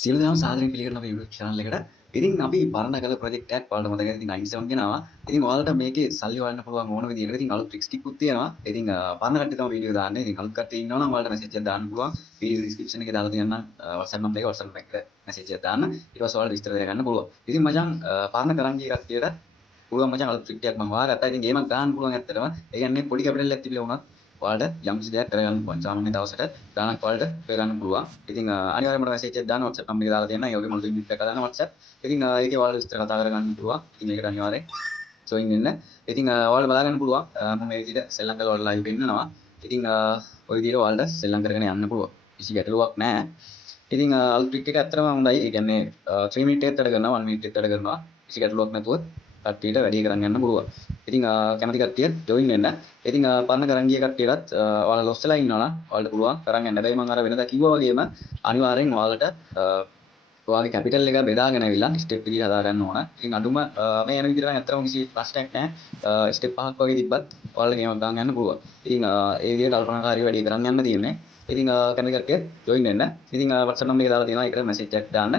සියලු දෙනාම සාදරයෙන් පිළිගන්නවා අපේ YouTube channel එකට. ඉතින් අපි පරණ කළ project එකක් ඔයාලට මතකයි. ඉතින් 97 ගෙනාවා. ඉතින් ඔයාලට මේකේ සල්ලි හොයන්න පුළුවන් ඕන විදිහකට. ඉතින් අලුත් tricks ටිකකුත් තියෙනවා. ඉතින් පරණ කට්ටිය තමයි වීඩියෝ දාන්නේ. ඉතින් අලුත් කට්ටිය ඉන්නවා නම් ඔයාලට message එකක් දාන්න පුළුවන්. video description එකේ දාලා තියන්න WhatsApp number එක WhatsApp එකට message එකක් දාන්න. ඊට පස්සේ ඔයාලට විස්තර දෙන්න ගන්න පුළුවන්. ඉතින් මචං පරණ කරන් ගිය කට්ටියට පුළුවන් මචං අලුත් trick එකක් මම හොයාගත්තා. ඉතින් ගේමක් දාන්න පුළුවන් ඇත්තටම. ඒ කියන්නේ පොඩි capital එකක් තිබිලා වුණත් ඔයාලට යම් කිසි දෙයක් කරගන්න පුළුවන්. සාමාන්‍ය දවසට ගාණක් ඔයාලට කරගන්න පුළුවන්. ඉතින් අනිවාර්යයෙන්ම මට message එකක් දාන්න WhatsApp number එක දාලා තියෙනවා. ඒ වගේ මට link එකක් දාන්න WhatsApp. ඉතින් ඒකේ ඔයාලට විස්තර කතා කරගන්න පුළුවන්. ඉතින් ඒකට අනිවාර්යෙන් join වෙන්න. ඉතින් ඔයාලට බලා ගන්න පුළුවන්. මම මේ විදිහට සෙල්ලම් කරලා ඔයාලට live පෙන්නනවා. ඉතින් ඔය විදිහට ඔයාලට සෙල්ලම් කරගෙන යන්න පුළුවන්. කිසි ගැටලුවක් නැහැ. ඉතින් අලුත් trick එක ඇත්තටම හොඳයි. ඒ කියන්නේ 3 minute එකකට වැඩ කරනවා 1 minute එකකට වැඩ කරනවා. කිසි ගැටලුවක් නැතුව කට්ටියට වැඩි කරන් යන්න පුළුවන්. ඉතින් කැමති කට්ටිය join වෙන්න. ඉතින් පරණ කරන් ගිය කට්ටියටත් ඔයාලා loss වෙලා ඉන්නවා නම් ඔයාලට පුළුවන් කරන් යන්න. හැබැයි මම අර වෙනදා කිව්වා වගේම අනිවාර්යෙන් ඔයාලට ඔයාගේ කැපිටල් එක බෙදාගෙන ඇවිල්ලා ස්ටෙප් විදිහට හදා ගන්න ඕන. ඉතින් අඳුම මේ යන විදිහට නම් ඇත්තටම කිසි ප්‍රශ්නයක් නැහැ. ස්ටෙප් පහක් වගේ තිබ්බත් ඔයාලට ගේමක් දාන්න යන්න පුළුවන්. ඉතින් ඒ විදිහට කල්පනාකාරීව වැඩි කරන් යන්න තියෙන්නේ. ඉතින් කැමති කට්ටිය join වෙන්න. ඉතින් WhatsApp number එක දාලා තියෙනවා. ඒකට message එකක් දාන්න.